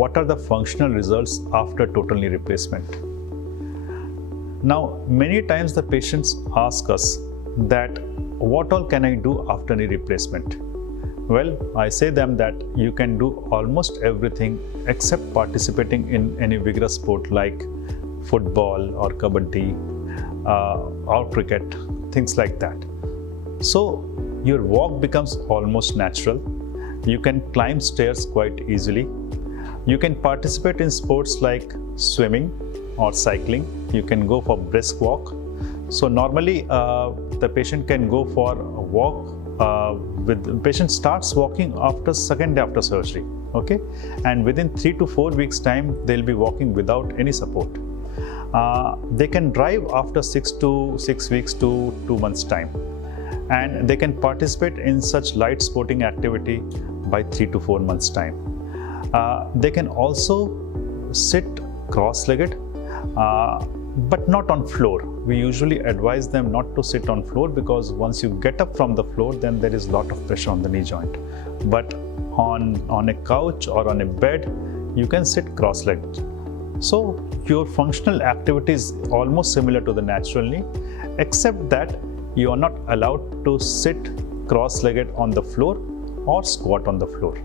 what are the functional results after total knee replacement. Now, many times the patients ask us that what all can I do after knee replacement? Well, I say them that you can do almost everything except participating in any vigorous sport like football or kabaddi or cricket, things like that. So your walk becomes almost natural. You can climb stairs quite easily. You can participate in sports like swimming or cycling. You can go for brisk walk. So normally the patient can go for a walk. The patient starts walking after second day after surgery, okay, and within 3 to 4 weeks time they'll be walking without any support. They can drive after 6 weeks to 2 months time, and they can participate in such light sporting activity by 3 to 4 months time. They can also sit cross-legged, but not on floor. We usually advise them not to sit on floor because once you get up from the floor, then there is a lot of pressure on the knee joint. But on a couch or on a bed, you can sit cross-legged. So your functional activity is almost similar to the natural knee, except that you are not allowed to sit cross-legged on the floor or squat on the floor.